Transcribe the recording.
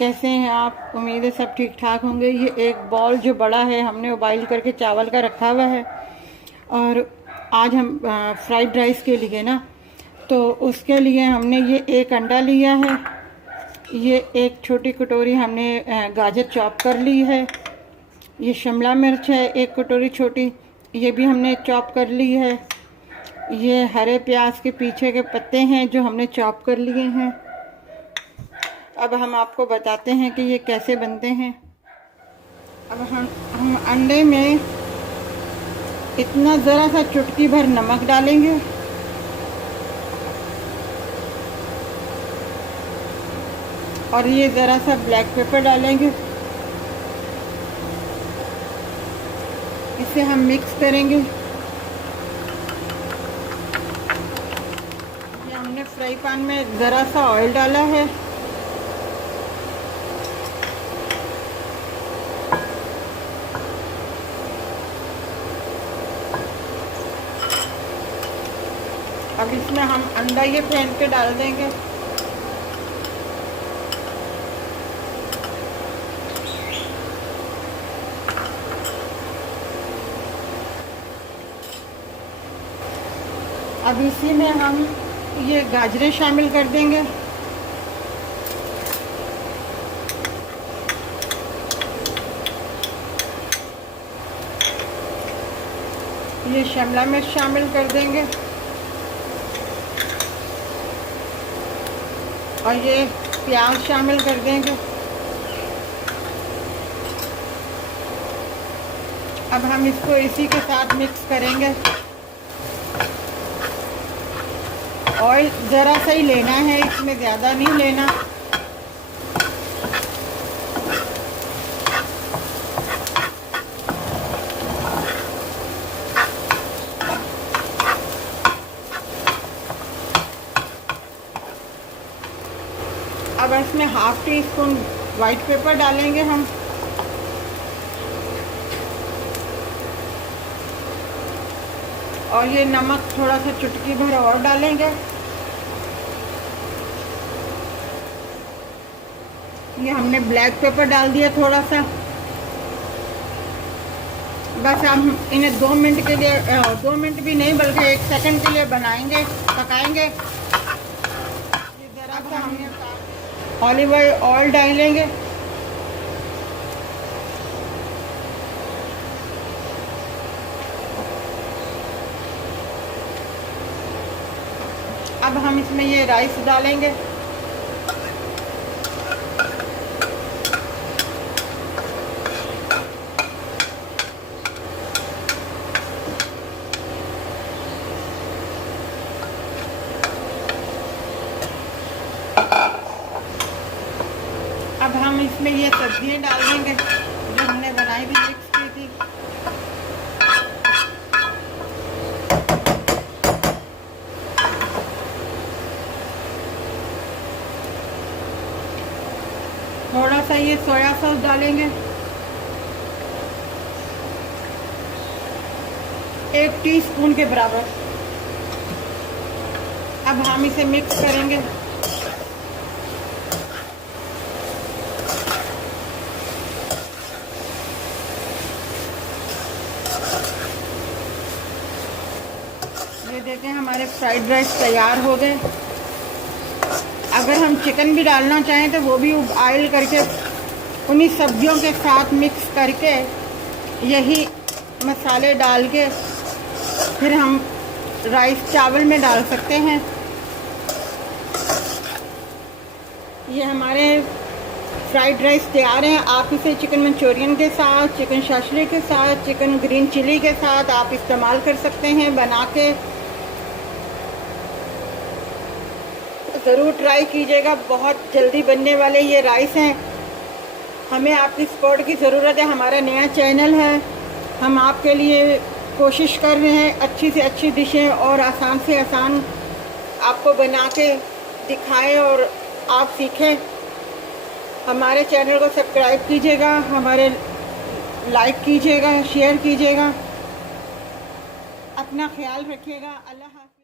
कैसे हैं आप? उम्मीद है सब ठीक ठाक होंगे। ये एक बॉल जो बड़ा है हमने बॉईल करके चावल का रखा हुआ है, और आज हम फ्राइड राइस के लिए ना, तो उसके लिए हमने ये एक अंडा लिया है, ये एक छोटी कटोरी हमने गाजर चॉप कर ली है, ये शिमला मिर्च है एक कटोरी छोटी, ये भी हमने चॉप कर ली है, ये हरे प्याज के पीछे के पत्ते हैं जो हमने चॉप कर लिए हैं। अब हम आपको बताते हैं कि ये कैसे बनते हैं। अब हम अंडे में इतना ज़रा सा चुटकी भर नमक डालेंगे, और ये ज़रा सा ब्लैक पेपर डालेंगे। इसे हम मिक्स करेंगे। ये हमने फ्राई पैन में ज़रा सा ऑयल डाला है, अब इसमें हम अंडा ये फेंट के डाल देंगे। अब इसी में हम ये गाजरें शामिल कर देंगे। ये शिमला मिर्च शामिल कर देंगे, और ये प्याज शामिल कर देंगे। अब हम इसको इसी के साथ मिक्स करेंगे। ऑयल ज़रा सा ही लेना है, इसमें ज़्यादा नहीं लेना। अब इसमें half tea spoon white paper डालेंगे हम, और ये नमक थोड़ा सा चुटकी भर और डालेंगे। ये हमने ब्लैक पेपर डाल दिया थोड़ा सा। बस हम इन्हें 2 मिनट के लिए, 2 मिनट भी नहीं बल्कि 1 सेकंड के लिए बनाएंगे, पकाएंगे। ज़रा सा हम ऑलिव ऑयल डालेंगे। अब हम इसमें ये राइस डालेंगे। अब हम इसमें ये सब्जियां डाल देंगे जो हमने बनाई थी, मिक्स की थी। थोड़ा सा ये सोया सॉस डालेंगे, 1 टीस्पून के बराबर। अब हम इसे मिक्स करेंगे। ये देखें हमारे फ्राइड राइस तैयार हो गए। अगर हम चिकन भी डालना चाहें तो वो भी बॉयल करके उन्हीं सब्जियों के साथ मिक्स करके यही मसाले डाल के फिर हम राइस चावल में डाल सकते हैं। ये हमारे फ्राइड राइस तैयार हैं। आप इसे चिकन मंचूरियन के साथ, चिकन शाशली के साथ, चिकन ग्रीन चिली के साथ आप इस्तेमाल कर सकते हैं बना के। ज़रूर ट्राई कीजिएगा, बहुत जल्दी बनने वाले ये राइस हैं। हमें आपकी सपोर्ट की ज़रूरत है। हमारा नया चैनल है, हम आपके लिए कोशिश कर रहे हैं अच्छी से अच्छी डिशें और आसान से आसान आपको बना के दिखाएं और आप सीखें। हमारे चैनल को सब्सक्राइब कीजिएगा, हमारे लाइक कीजिएगा, शेयर कीजिएगा। अपना ख्याल रखिएगा। अल्लाह।